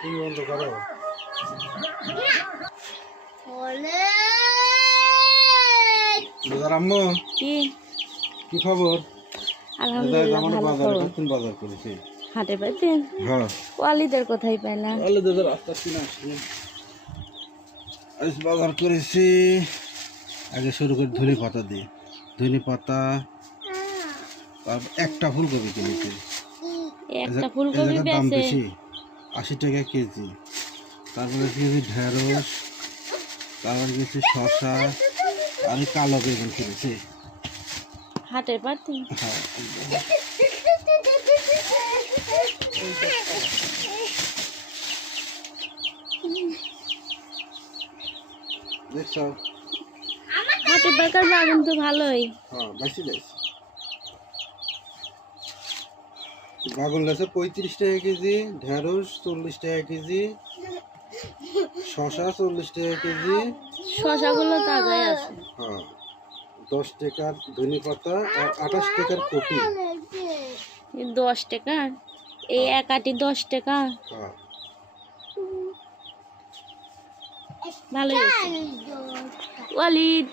তুমি বন্ধ করো। আম্মু কি কি খবর? আলহামদুলিল্লাহ আমার ভালো বাজারে খবর। নতুন বাজার করেছি। হাটে পাইতেন হ্যাঁ ওয়ালিদের কোথায় পাইলা? তাহলে দাদা রাস্তা কিনে আসছি। আজ বাজার করেছি। আগে শুরু করে ধনে পাতা দিয়ে, ধনে পাতা, তারপর একটা ফুলকপি কিনেছি। একটা এই ফুলকপি জায়গার দাম বেচে বেশি, 80 টাকা কেজি। তারপরে কিনেছি ঢেঁড়স, তারপরে কিনেছি শসা, আমি কালো বেগুন কিনেছি। হাটে পাইতেন। হ্যাঁ দেখছো? হাটে পাইকার বাগুন তো ভালোই। হ্যাঁ বেশি বেশি বাগুন গাছে 35 টাকা কেজি, ঢেঁড়স 40 টাকা কেজি, শসা 40 টাকা কেজি। শশাগুলো তাজাই আছে। হ্যাঁ 10 টাকার ধনে পাতা আর 28 টাকার কপি। 10 টাকা, এই এক আটি 10 টাকা, হ্যাঁ ভালোই আছে। ওয়ালিদ